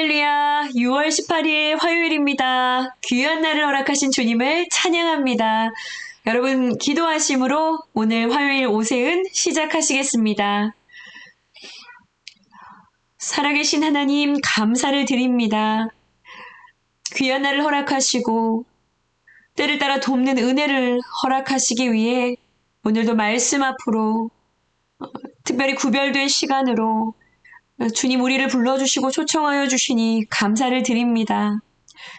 할렐루야, 6월 18일 화요일입니다. 귀한 날을 허락하신 주님을 찬양합니다. 여러분, 기도하심으로 오늘 화요일 오세훈 시작하시겠습니다. 살아계신 하나님, 감사를 드립니다. 귀한 날을 허락하시고 때를 따라 돕는 은혜를 허락하시기 위해 오늘도 말씀 앞으로 특별히 구별된 시간으로 주님 우리를 불러주시고 초청하여 주시니 감사를 드립니다.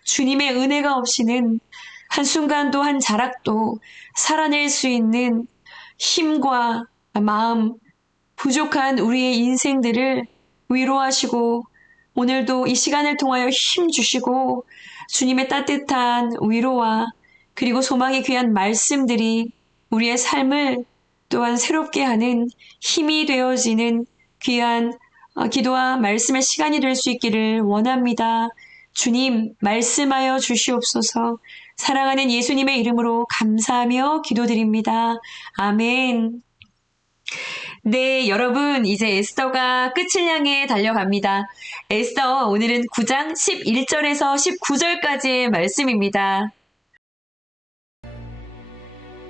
주님의 은혜가 없이는 한순간도 한 자락도 살아낼 수 있는 힘과 마음, 부족한 우리의 인생들을 위로하시고 오늘도 이 시간을 통하여 힘 주시고 주님의 따뜻한 위로와 그리고 소망의 귀한 말씀들이 우리의 삶을 또한 새롭게 하는 힘이 되어지는 귀한 기도와 말씀의 시간이 될 수 있기를 원합니다. 주님, 말씀하여 주시옵소서. 사랑하는 예수님의 이름으로 감사하며 기도드립니다. 아멘. 네, 여러분, 이제 에스더가 끝을 향해 달려갑니다. 에스더, 오늘은 9장 11절에서 19절까지의 말씀입니다.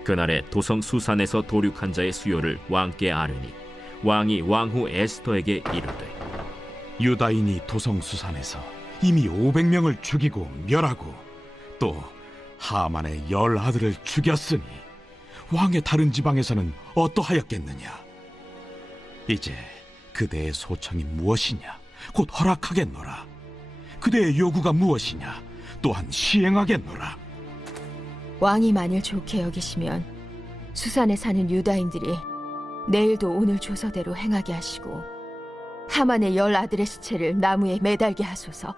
그날에 도성 수산에서 도륙한 자의 수요를 왕께 아뢰니 왕이 왕후 에스더에게 이르되 유다인이 도성수산에서 이미 500명을 죽이고 멸하고 또 하만의 10 아들을 죽였으니 왕의 다른 지방에서는 어떠하였겠느냐. 이제 그대의 소청이 무엇이냐 곧 허락하겠노라. 그대의 요구가 무엇이냐 또한 시행하겠노라. 왕이 만일 좋게 여기시면 수산에 사는 유다인들이 내일도 오늘 조서대로 행하게 하시고 하만의 10 아들의 시체를 나무에 매달게 하소서.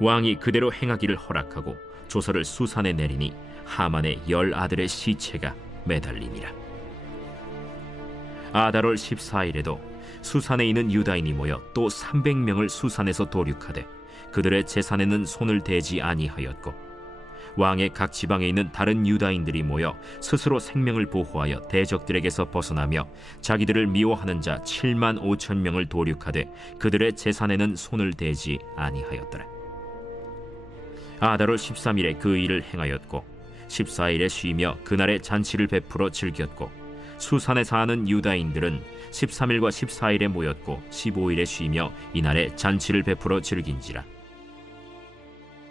왕이 그대로 행하기를 허락하고 조서를 수산에 내리니 하만의 10 아들의 시체가 매달리니라. 아달월 14일에도 수산에 있는 유다인이 모여 또 300명을 수산에서 도륙하되 그들의 재산에는 손을 대지 아니하였고 왕의 각 지방에 있는 다른 유다인들이 모여 스스로 생명을 보호하여 대적들에게서 벗어나며 자기들을 미워하는 자 7만 5천 명을 도륙하되 그들의 재산에는 손을 대지 아니하였더라. 아달월 13일에 그 일을 행하였고 14일에 쉬며 그날의 잔치를 베풀어 즐겼고 수산에 사는 유다인들은 13일과 14일에 모였고 15일에 쉬며 이날에 잔치를 베풀어 즐긴지라.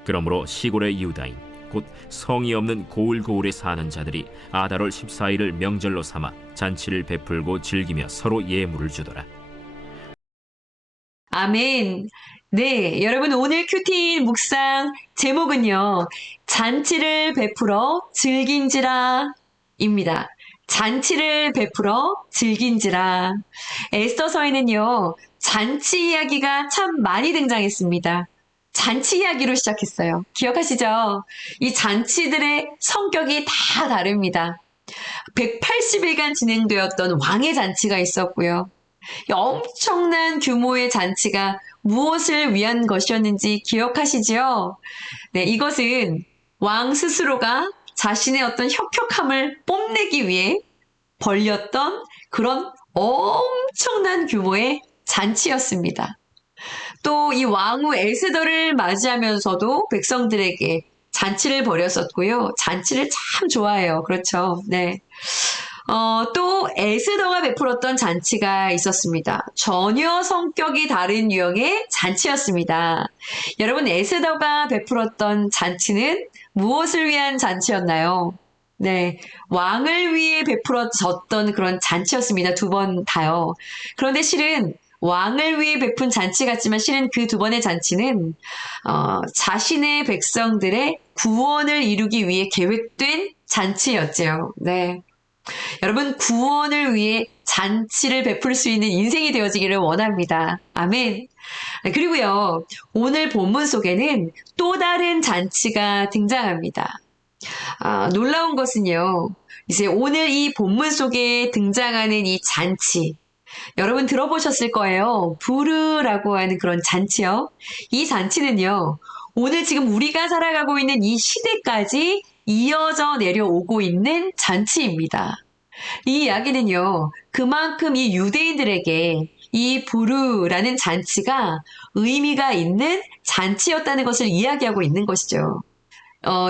그러므로 시골의 유다인 곧 성이 없는 고을고을에 사는 자들이 아달월 14일을 명절로 삼아 잔치를 베풀고 즐기며 서로 예물을 주더라. 아멘. 네, 여러분 오늘 큐티 묵상 제목은요. 잔치를 베풀어 즐긴지라 입니다. 잔치를 베풀어 즐긴지라. 에스더서에는요. 잔치 이야기가 참 많이 등장했습니다. 잔치 이야기로 시작했어요. 기억하시죠? 이 잔치들의 성격이 다 다릅니다. 180일간 진행되었던 왕의 잔치가 있었고요. 엄청난 규모의 잔치가 무엇을 위한 것이었는지 기억하시죠? 네, 이것은 왕 스스로가 자신의 어떤 혁혁함을 뽐내기 위해 벌였던 그런 엄청난 규모의 잔치였습니다. 또 이 왕후 에스더를 맞이하면서도 백성들에게 잔치를 벌였었고요. 잔치를 참 좋아해요. 그렇죠. 네. 또 에스더가 베풀었던 잔치가 있었습니다. 전혀 성격이 다른 유형의 잔치였습니다. 여러분, 에스더가 베풀었던 잔치는 무엇을 위한 잔치였나요? 네, 왕을 위해 베풀어졌던 그런 잔치였습니다. 2번 다요. 그런데 실은 왕을 위해 베푼 잔치 같지만 실은 그 2번의 잔치는 자신의 백성들의 구원을 이루기 위해 계획된 잔치였죠. 네. 여러분, 구원을 위해 잔치를 베풀 수 있는 인생이 되어지기를 원합니다. 아멘. 그리고요, 오늘 본문 속에는 또 다른 잔치가 등장합니다. 놀라운 것은요, 이제 오늘 이 본문 속에 등장하는 이 잔치, 여러분 들어보셨을 거예요. 부르라고 하는 그런 잔치요. 이 잔치는요, 오늘 지금 우리가 살아가고 있는 이 시대까지 이어져 내려오고 있는 잔치입니다. 이 이야기는요, 그만큼 이 유대인들에게 이 부르라는 잔치가 의미가 있는 잔치였다는 것을 이야기하고 있는 것이죠.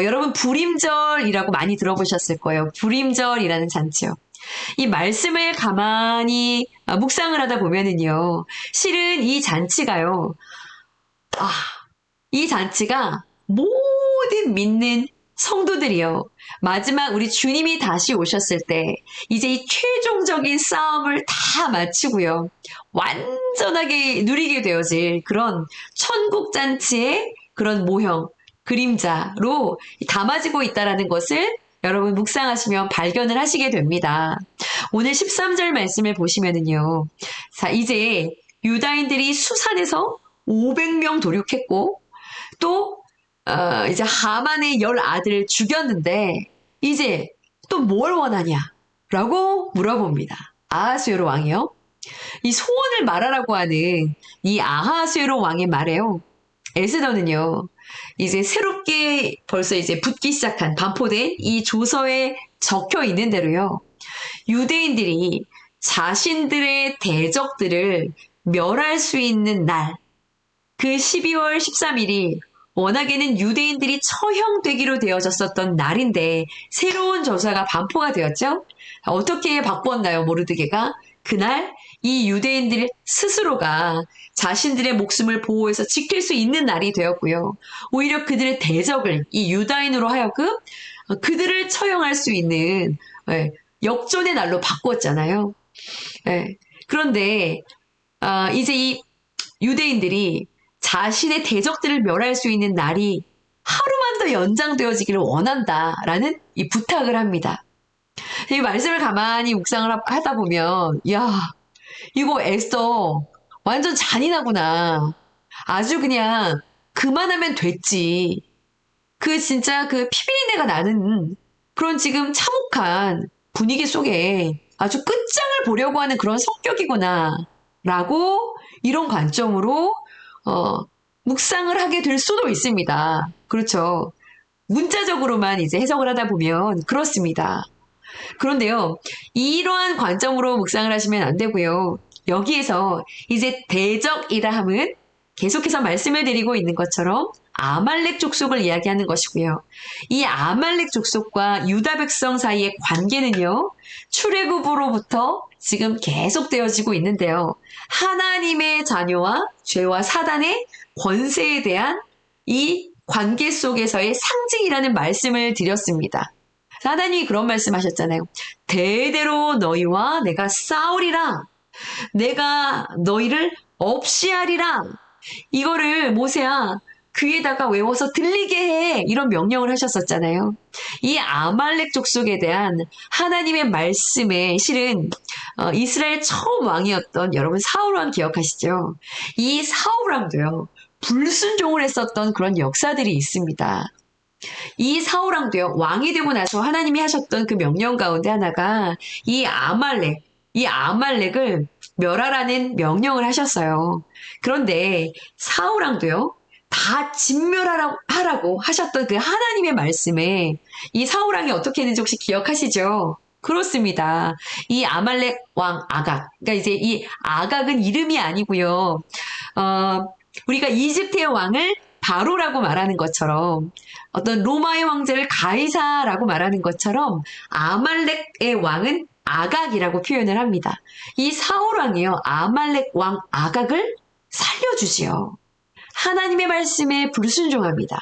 여러분 불임절이라고 많이 들어보셨을 거예요. 불임절이라는 잔치요. 이 말씀을 가만히 묵상을 하다 보면은요, 실은 이 잔치가요, 이 잔치가 모든 믿는 성도들이요, 마지막 우리 주님이 다시 오셨을 때 이제 이 최종적인 싸움을 다 마치고요, 완전하게 누리게 되어질 그런 천국 잔치의 그런 모형, 그림자로 담아지고 있다라는 것을 여러분 묵상하시면 발견을 하시게 됩니다. 오늘 13절 말씀을 보시면은요, 자, 이제 유다인들이 수산에서 500명 도륙했고, 또 이제 하만의 10아들을 죽였는데 이제 또 뭘 원하냐라고 물어봅니다. 아하수에로 왕이요. 이 소원을 말하라고 하는 이 아하수에로 왕의 말에요, 에스더는요, 이제 새롭게 벌써 이제 붙기 시작한 반포된 이 조서에 적혀 있는 대로요, 유대인들이 자신들의 대적들을 멸할 수 있는 날, 그 12월 13일이 워낙에는 유대인들이 처형되기로 되어졌었던 날인데 새로운 조서가 반포가 되었죠. 어떻게 바꾸었나요, 모르드게가? 그날 이 유대인들 스스로가 자신들의 목숨을 보호해서 지킬 수 있는 날이 되었고요. 오히려 그들의 대적을 이 유다인으로 하여금 그들을 처형할 수 있는 역전의 날로 바꾸었잖아요. 그런데 이제 이 유대인들이 자신의 대적들을 멸할 수 있는 날이 하루만 더 연장되어지기를 원한다라는 이 부탁을 합니다. 이 말씀을 가만히 묵상을 하다 보면, 야, 이거 에스더 완전 잔인하구나. 아주 그냥 그만하면 됐지. 그 진짜 그 피비린내가 나는 그런 지금 참혹한 분위기 속에 아주 끝장을 보려고 하는 그런 성격이구나. 라고 이런 관점으로 묵상을 하게 될 수도 있습니다. 그렇죠. 문자적으로만 이제 해석을 하다 보면 그렇습니다. 그런데요, 이러한 관점으로 묵상을 하시면 안 되고요. 여기에서 이제 대적이라 함은 계속해서 말씀을 드리고 있는 것처럼 아말렉 족속을 이야기하는 것이고요. 이 아말렉 족속과 유다 백성 사이의 관계는요, 출애굽으로부터 지금 계속되어지고 있는데요. 하나님의 자녀와 죄와 사단의 권세에 대한 이 관계 속에서의 상징이라는 말씀을 드렸습니다. 하나님이 그런 말씀하셨잖아요. 대대로 너희와 내가 싸우리라. 내가 너희를 없이 하리라. 이거를 모세야 귀에다가 외워서 들리게 해. 이런 명령을 하셨었잖아요. 이 아말렉 족속에 대한 하나님의 말씀에 실은 이스라엘 처음 왕이었던 여러분 사울 왕 기억하시죠? 이 사울 왕도요, 불순종을 했었던 그런 역사들이 있습니다. 이 사울 왕도요, 왕이 되고 나서 하나님이 하셨던 그 명령 가운데 하나가 이 아말렉을 멸하라는 명령을 하셨어요. 그런데 사울 왕도요, 다 진멸하라고 하셨던 그 하나님의 말씀에 이 사울 왕이 어떻게 했는지 혹시 기억하시죠? 그렇습니다. 이 아말렉 왕 아각. 그러니까 이제 이 아각은 이름이 아니고요. 우리가 이집트의 왕을 바로라고 말하는 것처럼, 어떤 로마의 왕자를 가이사라고 말하는 것처럼 아말렉의 왕은 아각이라고 표현을 합니다. 이 사울 왕이요, 아말렉 왕 아각을 살려주지요. 하나님의 말씀에 불순종합니다.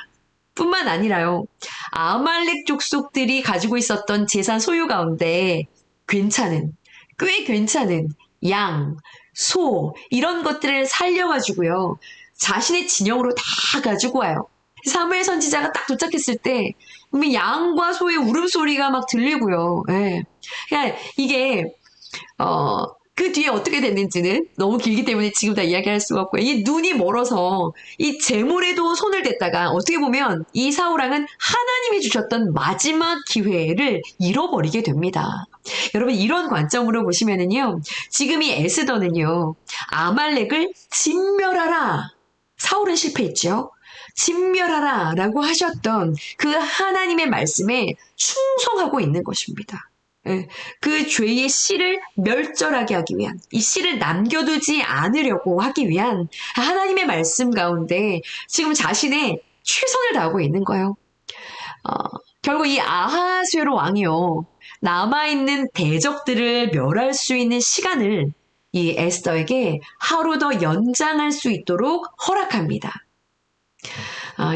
뿐만 아니라요, 아말렉 족속들이 가지고 있었던 재산 소유 가운데 꽤 괜찮은 양, 소 이런 것들을 살려가지고요, 자신의 진영으로 다 가지고 와요. 사무엘 선지자가 딱 도착했을 때 양과 소의 울음소리가 막 들리고요. 그러니까 이게 그 뒤에 어떻게 됐는지는 너무 길기 때문에 지금 다 이야기할 수가 없고요. 이 눈이 멀어서 이 재물에도 손을 댔다가 어떻게 보면 이 사울왕은 하나님이 주셨던 마지막 기회를 잃어버리게 됩니다. 여러분 이런 관점으로 보시면은요, 지금 이 에스더는요, 아말렉을 진멸하라. 사울은 실패했죠. 진멸하라 라고 하셨던 그 하나님의 말씀에 충성하고 있는 것입니다. 예, 그 죄의 씨를 멸절하게 하기 위한, 이 씨를 남겨두지 않으려고 하기 위한 하나님의 말씀 가운데 지금 자신의 최선을 다하고 있는 거예요. 결국 이 아하수에로 왕이요, 남아있는 대적들을 멸할 수 있는 시간을 이 에스더에게 하루 더 연장할 수 있도록 허락합니다.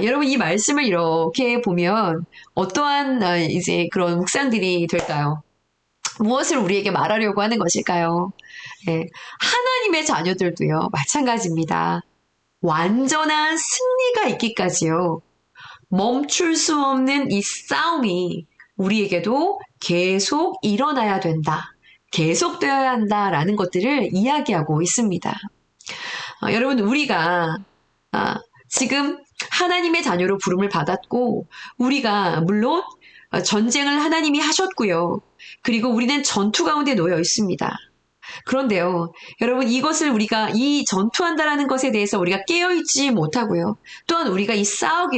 여러분, 이 말씀을 이렇게 보면 어떠한 이제 그런 묵상들이 될까요? 무엇을 우리에게 말하려고 하는 것일까요? 네, 하나님의 자녀들도요, 마찬가지입니다. 완전한 승리가 있기까지요, 멈출 수 없는 이 싸움이 우리에게도 계속 일어나야 된다, 계속되어야 한다라는 것들을 이야기하고 있습니다. 여러분, 우리가 지금 하나님의 자녀로 부름을 받았고, 우리가 물론 전쟁을 하나님이 하셨고요. 그리고 우리는 전투 가운데 놓여 있습니다. 그런데요, 여러분, 이것을 우리가 이 전투한다라는 것에 대해서 우리가 깨어있지 못하고요. 또한 우리가 이 싸움?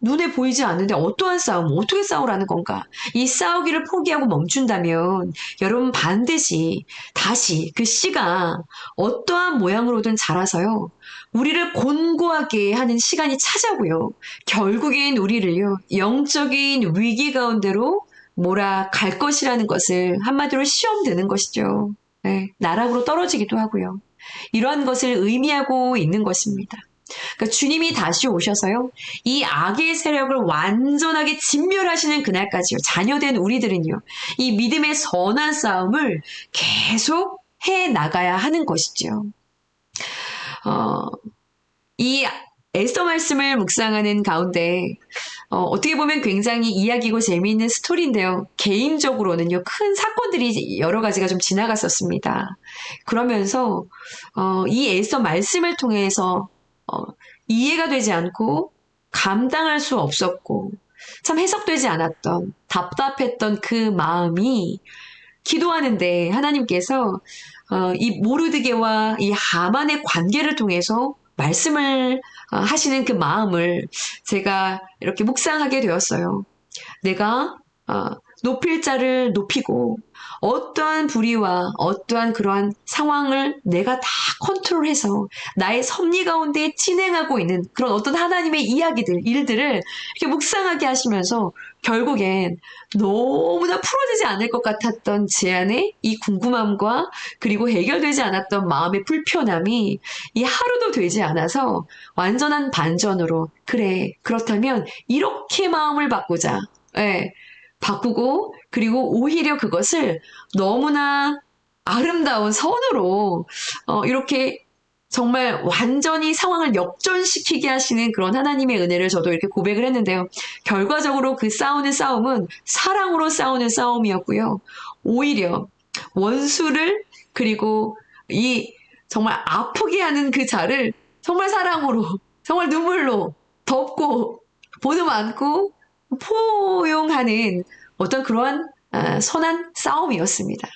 눈에 보이지 않는데 어떠한 싸움? 어떻게 싸우라는 건가? 이 싸우기를 포기하고 멈춘다면 여러분, 반드시 다시 그 씨가 어떠한 모양으로든 자라서요, 우리를 곤고하게 하는 시간이 찾아오고요, 결국엔 우리를요, 영적인 위기 가운데로 몰아갈 것이라는 것을 한마디로 시험 드는 것이죠. 네, 나락으로 떨어지기도 하고요. 이러한 것을 의미하고 있는 것입니다. 그러니까 주님이 다시 오셔서요, 이 악의 세력을 완전하게 진멸하시는 그날까지요, 자녀된 우리들은요, 이 믿음의 선한 싸움을 계속 해 나가야 하는 것이죠. 이 에스더 말씀을 묵상하는 가운데 어떻게 보면 굉장히 이야기고 재미있는 스토리인데요. 개인적으로는요, 큰 사건들이 여러 가지가 좀 지나갔었습니다. 그러면서 이 에스더 말씀을 통해서 이해가 되지 않고 감당할 수 없었고 참 해석되지 않았던, 답답했던 그 마음이 기도하는데 하나님께서 이 모르드게와 이 하만의 관계를 통해서 말씀을 하시는 그 마음을 제가 이렇게 묵상하게 되었어요. 내가 높일 자를 높이고 어떠한 불의와 어떠한 그러한 상황을 내가 다 컨트롤해서 나의 섭리 가운데 진행하고 있는 그런 어떤 하나님의 이야기들, 일들을 이렇게 묵상하게 하시면서 결국엔 너무나 풀어지지 않을 것 같았던 제 안의 이 궁금함과 그리고 해결되지 않았던 마음의 불편함이 이 하루도 되지 않아서 완전한 반전으로, 그래, 그렇다면 이렇게 마음을 바꾸자. 예, 바꾸고, 그리고 오히려 그것을 너무나 아름다운 선으로 이렇게 정말 완전히 상황을 역전시키게 하시는 그런 하나님의 은혜를 저도 이렇게 고백을 했는데요. 결과적으로 그 싸우는 싸움은 사랑으로 싸우는 싸움이었고요. 오히려 원수를, 그리고 이 정말 아프게 하는 그 자를 정말 사랑으로, 정말 눈물로 덮고 보듬 안고 포용하는 어떤 그러한 선한 싸움이었습니다.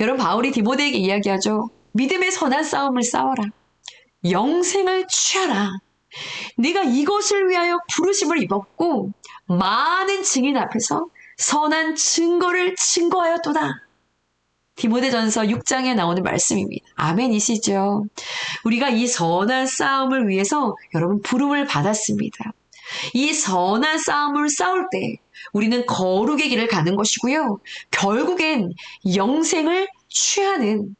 여러분, 바울이 디모데에게 이야기하죠. 믿음의 선한 싸움을 싸워라. 영생을 취하라. 네가 이것을 위하여 부르심을 입었고 많은 증인 앞에서 선한 증거를 증거하였도다. 디모데전서 6장에 나오는 말씀입니다. 아멘이시죠? 우리가 이 선한 싸움을 위해서 여러분 부름을 받았습니다. 이 선한 싸움을 싸울 때 우리는 거룩의 길을 가는 것이고요. 결국엔 영생을 취하는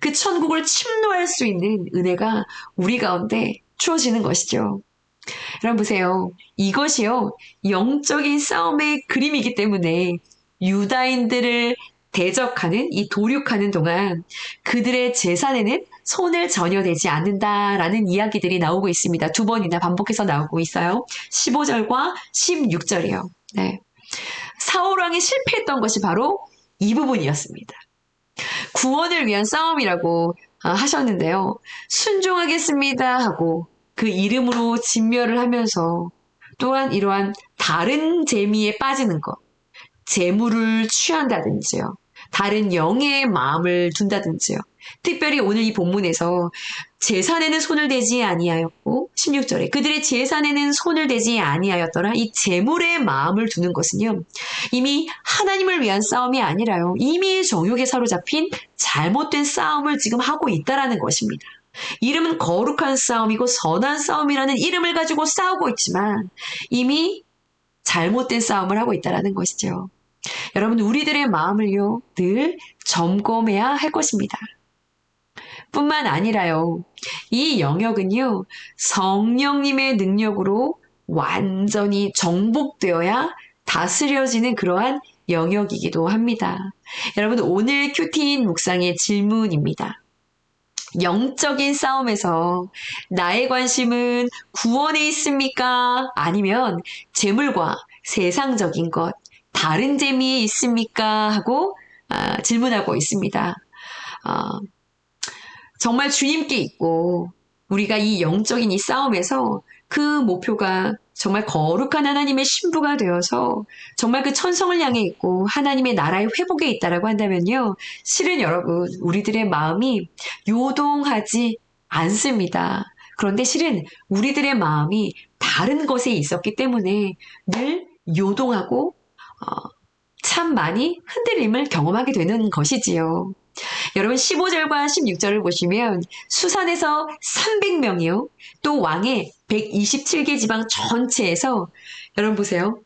그 천국을 침노할 수 있는 은혜가 우리 가운데 주어지는 것이죠. 여러분 보세요. 이것이요, 영적인 싸움의 그림이기 때문에 유다인들을 대적하는, 이 도륙하는 동안 그들의 재산에는 손을 전혀 대지 않는다라는 이야기들이 나오고 있습니다. 두 번이나 반복해서 나오고 있어요. 15절과 16절이요. 네. 사울왕이 실패했던 것이 바로 이 부분이었습니다. 구원을 위한 싸움이라고 하셨는데요. 순종하겠습니다 하고 그 이름으로 진멸을 하면서 또한 이러한 다른 재미에 빠지는 것, 재물을 취한다든지요, 다른 영의 마음을 둔다든지요. 특별히 오늘 이 본문에서 재산에는 손을 대지 아니하였고 16절에 그들의 재산에는 손을 대지 아니하였더라. 이 재물에 마음을 두는 것은요. 이미 하나님을 위한 싸움이 아니라요. 이미 정욕에 사로잡힌 잘못된 싸움을 지금 하고 있다라는 것입니다. 이름은 거룩한 싸움이고 선한 싸움이라는 이름을 가지고 싸우고 있지만 이미 잘못된 싸움을 하고 있다라는 것이죠. 여러분, 우리들의 마음을요, 늘 점검해야 할 것입니다. 뿐만 아니라요, 이 영역은요, 성령님의 능력으로 완전히 정복되어야 다스려지는 그러한 영역이기도 합니다. 여러분, 오늘 큐티인 묵상의 질문입니다. 영적인 싸움에서 나의 관심은 구원에 있습니까? 아니면 재물과 세상적인 것, 다른 재미에 있습니까? 하고 질문하고 있습니다. 정말 주님께 있고 우리가 이 영적인 이 싸움에서 그 목표가 정말 거룩한 하나님의 신부가 되어서 정말 그 천성을 향해 있고 하나님의 나라의 회복에 있다라고 한다면요. 실은 여러분, 우리들의 마음이 요동하지 않습니다. 그런데 실은 우리들의 마음이 다른 것에 있었기 때문에 늘 요동하고 참 많이 흔들림을 경험하게 되는 것이지요. 여러분 15절과 16절을 보시면 수산에서 300명이요. 또 왕의 127개 지방 전체에서 여러분 보세요.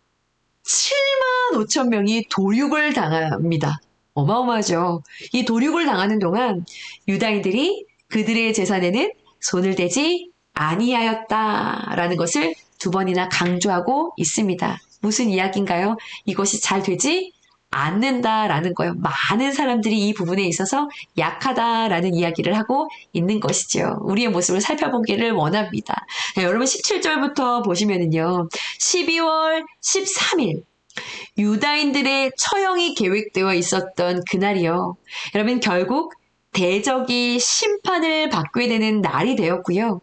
7만 5천 명이 도륙을 당합니다. 어마어마하죠. 이 도륙을 당하는 동안 유다인들이 그들의 재산에는 손을 대지 아니하였다라는 것을 두 번이나 강조하고 있습니다. 무슨 이야기인가요? 이것이 잘 되지 않는다라는 거예요. 많은 사람들이 이 부분에 있어서 약하다라는 이야기를 하고 있는 것이죠. 우리의 모습을 살펴보기를 원합니다. 네, 여러분 17절부터 보시면은요. 12월 13일 유다인들의 처형이 계획되어 있었던 그날이요. 여러분 결국 대적이 심판을 받게 되는 날이 되었고요.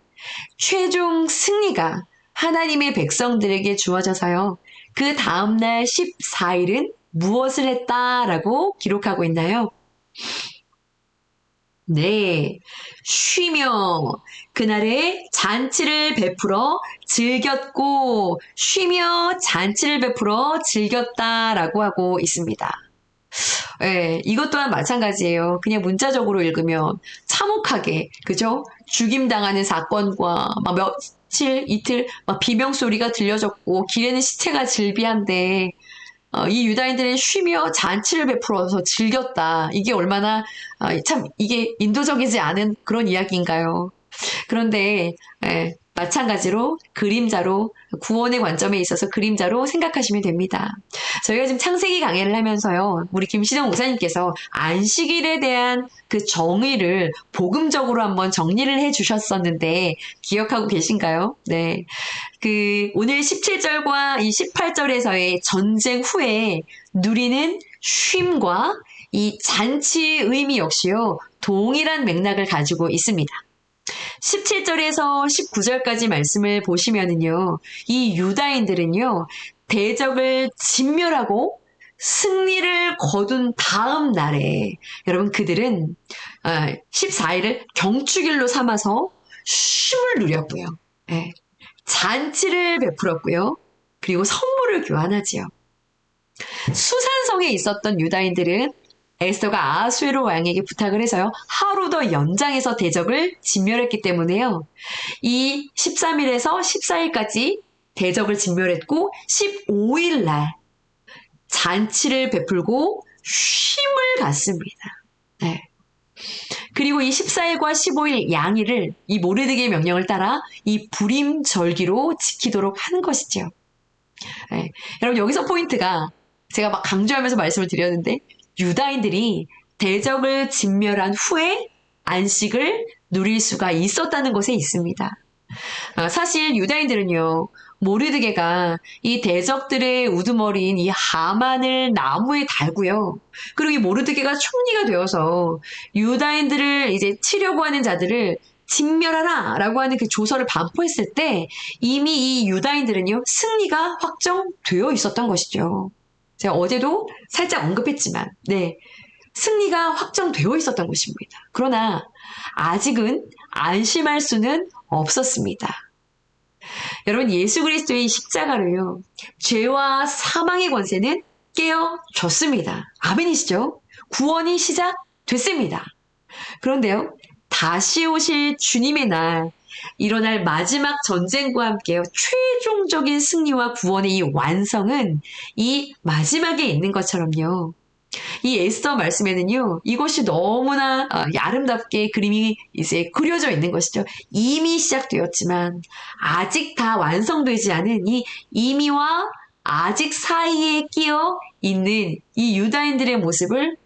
최종 승리가 하나님의 백성들에게 주어져서요. 그 다음날 14일은 무엇을 했다라고 기록하고 있나요? 네, 쉬며 그날에 잔치를 베풀어 즐겼고 쉬며 잔치를 베풀어 즐겼다라고 하고 있습니다. 네, 이것 또한 마찬가지예요. 그냥 문자적으로 읽으면 참혹하게, 그죠? 죽임당하는 사건과 막 며칠, 이틀 막 비명소리가 들려졌고 길에는 시체가 즐비한데 이 유다인들은 쉬며 잔치를 베풀어서 즐겼다. 이게 얼마나 참 이게 인도적이지 않은 그런 이야기인가요? 그런데 마찬가지로 그림자로 구원의 관점에 있어서 그림자로 생각하시면 됩니다. 저희가 지금 창세기 강해를 하면서요. 우리 김신영 목사님께서 안식일에 대한 그 정의를 복음적으로 한번 정리를 해 주셨었는데 기억하고 계신가요? 네. 오늘 17절과 이 18절에서의 전쟁 후에 누리는 쉼과 이 잔치의 의미 역시요. 동일한 맥락을 가지고 있습니다. 17절에서 19절까지 말씀을 보시면은요, 이 유다인들은요, 대적을 진멸하고 승리를 거둔 다음 날에, 여러분, 그들은 14일을 경축일로 삼아서 쉼을 누렸고요. 네, 잔치를 베풀었고요. 그리고 선물을 교환하지요. 수산성에 있었던 유다인들은 에스더가 아하수에로 왕에게 부탁을 해서요. 하루 더 연장해서 대적을 진멸했기 때문에요. 이 13일에서 14일까지 대적을 진멸했고 15일 날 잔치를 베풀고 쉼을 갖습니다. 네. 그리고 이 14일과 15일 양일을 이 모르드게의 명령을 따라 이 부림 절기로 지키도록 하는 것이죠. 네. 여러분 여기서 포인트가 제가 막 강조하면서 말씀을 드렸는데 유다인들이 대적을 진멸한 후에 안식을 누릴 수가 있었다는 것에 있습니다. 사실 유다인들은요. 모르드게가 이 대적들의 우두머리인 이 하만을 나무에 달고요. 그리고 이 모르드게가 총리가 되어서 유다인들을 이제 치려고 하는 자들을 진멸하라 라고 하는 그 조서를 반포했을 때 이미 이 유다인들은요. 승리가 확정되어 있었던 것이죠. 제가 어제도 살짝 언급했지만, 네. 승리가 확정되어 있었던 것입니다. 그러나 아직은 안심할 수는 없었습니다. 여러분, 예수 그리스도의 십자가로요, 죄와 사망의 권세는 깨어졌습니다. 아멘이시죠? 구원이 시작됐습니다. 그런데요, 다시 오실 주님의 날, 일어날 마지막 전쟁과 함께요, 최종적인 승리와 구원의 이 완성은 이 마지막에 있는 것처럼요, 이 에스더 말씀에는요, 이것이 너무나 아름답게 그림이 이제 그려져 있는 것이죠. 이미 시작되었지만 아직 다 완성되지 않은 이 이미와 아직 사이에 끼어 있는 이 유다인들의 모습을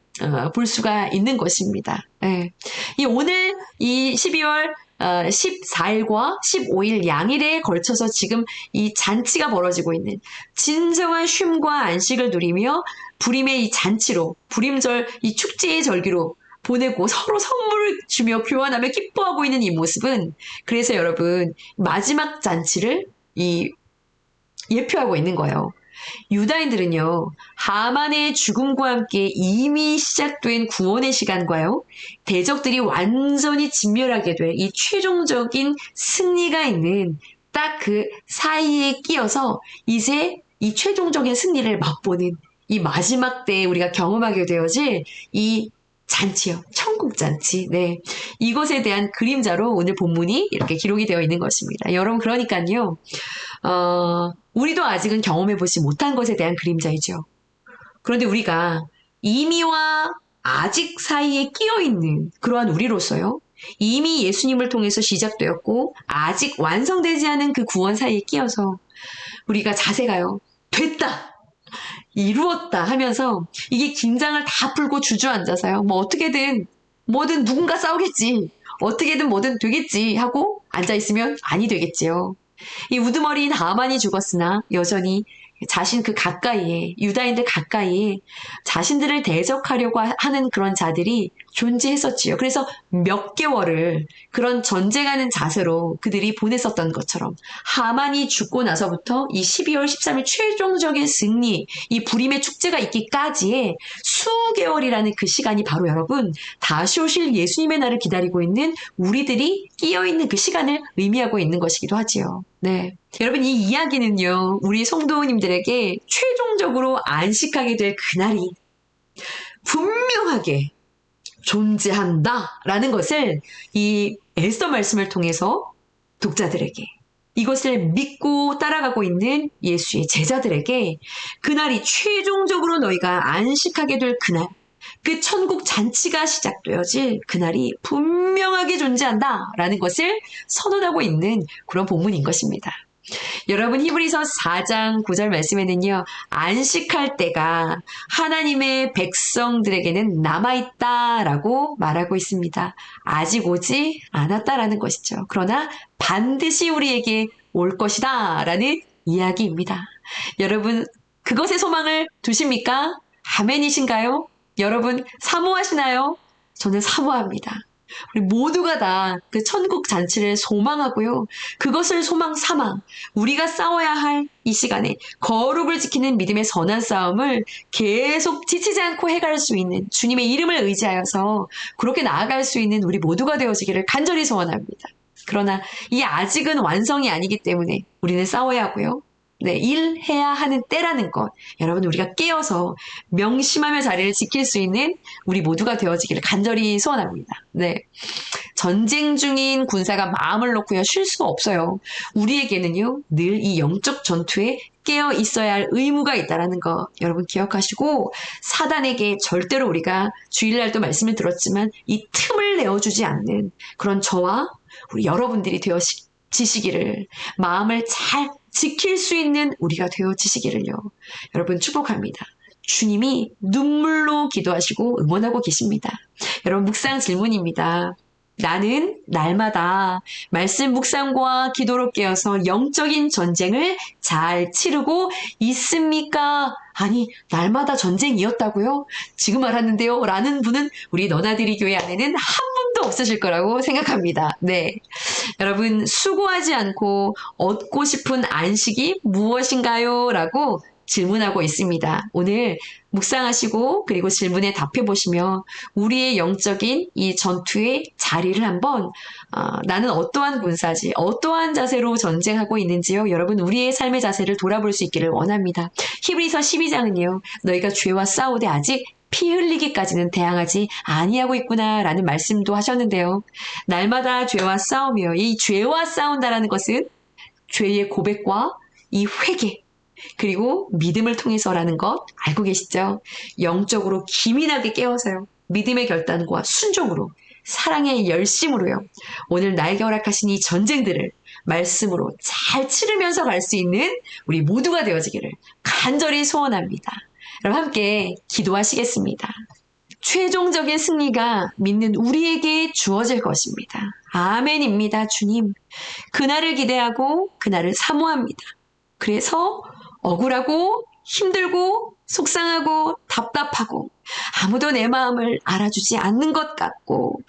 볼 수가 있는 것입니다. 예. 이 오늘 이 12월 14일과 15일 양일에 걸쳐서 지금 이 잔치가 벌어지고 있는 진정한 쉼과 안식을 누리며 부림의 이 잔치로, 부림절 이 축제의 절기로 보내고 서로 선물을 주며 교환하며 기뻐하고 있는 이 모습은, 그래서 여러분, 마지막 잔치를 예표하고 있는 거예요. 유다인들은요, 하만의 죽음과 함께 이미 시작된 구원의 시간과요, 대적들이 완전히 진멸하게 될 이 최종적인 승리가 있는 딱 그 사이에 끼어서 이제 이 최종적인 승리를 맛보는 이 마지막 때에 우리가 경험하게 되어질 이 잔치요. 천국잔치. 네. 이것에 대한 그림자로 오늘 본문이 이렇게 기록이 되어 있는 것입니다. 여러분, 그러니까요, 우리도 아직은 경험해보지 못한 것에 대한 그림자이죠. 그런데 우리가 이미와 아직 사이에 끼어있는 그러한 우리로서요, 이미 예수님을 통해서 시작되었고 아직 완성되지 않은 그 구원 사이에 끼어서 우리가 자세가요, 됐다! 이루었다 하면서 이게 긴장을 다 풀고 주저앉아서요, 뭐 어떻게든 뭐든 누군가 싸우겠지, 어떻게든 뭐든 되겠지 하고 앉아있으면 아니 되겠지요. 이 우두머리인 하만이 죽었으나 여전히 자신 그 가까이에, 유다인들 가까이에 자신들을 대적하려고 하는 그런 자들이 존재했었지요. 그래서 몇 개월을 그런 전쟁하는 자세로 그들이 보냈었던 것처럼 하만이 죽고 나서부터 이 12월 13일 최종적인 승리, 이 부림의 축제가 있기까지의 수개월이라는 그 시간이 바로 여러분, 다시 오실 예수님의 날을 기다리고 있는 우리들이 끼어있는 그 시간을 의미하고 있는 것이기도 하지요. 네. 여러분, 이 이야기는요, 우리 성도님들에게 최종적으로 안식하게 될 그날이 분명하게 존재한다라는 것을 이 에스더 말씀을 통해서 독자들에게, 이것을 믿고 따라가고 있는 예수의 제자들에게 그날이 최종적으로 너희가 안식하게 될 그날, 그 천국 잔치가 시작되어질 그날이 분명하게 존재한다라는 것을 선언하고 있는 그런 본문인 것입니다. 여러분, 히브리서 4장 9절 말씀에는요, 안식할 때가 하나님의 백성들에게는 남아있다라고 말하고 있습니다. 아직 오지 않았다라는 것이죠. 그러나 반드시 우리에게 올 것이다 라는 이야기입니다. 여러분, 그것에 소망을 두십니까? 아멘이신가요? 여러분, 사모하시나요? 저는 사모합니다. 우리 모두가 다 그 천국 잔치를 소망하고요, 그것을 소망 삼아 우리가 싸워야 할 이 시간에 거룩을 지키는 믿음의 선한 싸움을 계속 지치지 않고 해갈 수 있는 주님의 이름을 의지하여서 그렇게 나아갈 수 있는 우리 모두가 되어지기를 간절히 소원합니다. 그러나 이 아직은 완성이 아니기 때문에 우리는 싸워야 하고요, 네, 일해야 하는 때라는 것, 여러분, 우리가 깨어서 명심하며 자리를 지킬 수 있는 우리 모두가 되어지기를 간절히 소원합니다. 네. 전쟁 중인 군사가 마음을 놓고요, 쉴 수가 없어요. 우리에게는요, 늘 이 영적 전투에 깨어 있어야 할 의무가 있다는 거 여러분 기억하시고, 사단에게 절대로 우리가 주일날도 말씀을 들었지만 이 틈을 내어주지 않는 그런 저와 우리 여러분들이 되어지시기를, 마음을 잘 지킬 수 있는 우리가 되어지시기를요, 여러분 축복합니다. 주님이 눈물로 기도하시고 응원하고 계십니다. 여러분, 묵상 질문입니다. 나는 날마다 말씀 묵상과 기도로 깨어서 영적인 전쟁을 잘 치르고 있습니까? 아니, 날마다 전쟁이었다고요? 지금 알았는데요? 라는 분은 우리 너나들이 교회 안에는 한 분도 없으실 거라고 생각합니다. 네. 여러분, 수고하지 않고 얻고 싶은 안식이 무엇인가요? 라고 질문하고 있습니다. 오늘 묵상하시고 그리고 질문에 답해 보시면 우리의 영적인 이 전투의 자리를 한번 나는 어떠한 군사지, 어떠한 자세로 전쟁하고 있는지요. 여러분 우리의 삶의 자세를 돌아볼 수 있기를 원합니다. 히브리서 12장은요. 너희가 죄와 싸우되 아직 피 흘리기까지는 대항하지 아니하고 있구나라는 말씀도 하셨는데요. 날마다 죄와 싸우며 이 죄와 싸운다라는 것은 죄의 고백과 이 회개 그리고 믿음을 통해서라는 것 알고 계시죠? 영적으로 기민하게 깨워서요. 믿음의 결단과 순종으로 사랑의 열심으로요. 오늘 나에게 허락하신 이 전쟁들을 말씀으로 잘 치르면서 갈 수 있는 우리 모두가 되어지기를 간절히 소원합니다. 그럼 함께 기도하시겠습니다. 최종적인 승리가 믿는 우리에게 주어질 것입니다. 아멘입니다, 주님. 그날을 기대하고 그날을 사모합니다. 그래서 억울하고 힘들고 속상하고 답답하고 아무도 내 마음을 알아주지 않는 것 같고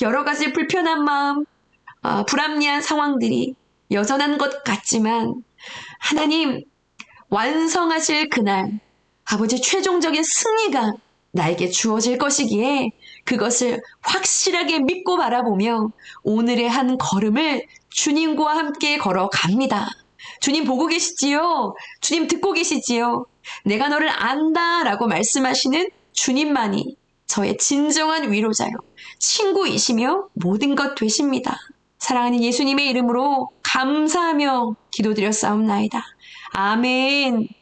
여러 가지 불편한 마음, 불합리한 상황들이 여전한 것 같지만 하나님 완성하실 그날 아버지 최종적인 승리가 나에게 주어질 것이기에 그것을 확실하게 믿고 바라보며 오늘의 한 걸음을 주님과 함께 걸어갑니다. 주님 보고 계시지요? 주님 듣고 계시지요? 내가 너를 안다 라고 말씀하시는 주님만이 저의 진정한 위로자요. 친구이시며 모든 것 되십니다. 사랑하는 예수님의 이름으로 감사하며 기도드렸사옵나이다. 아멘.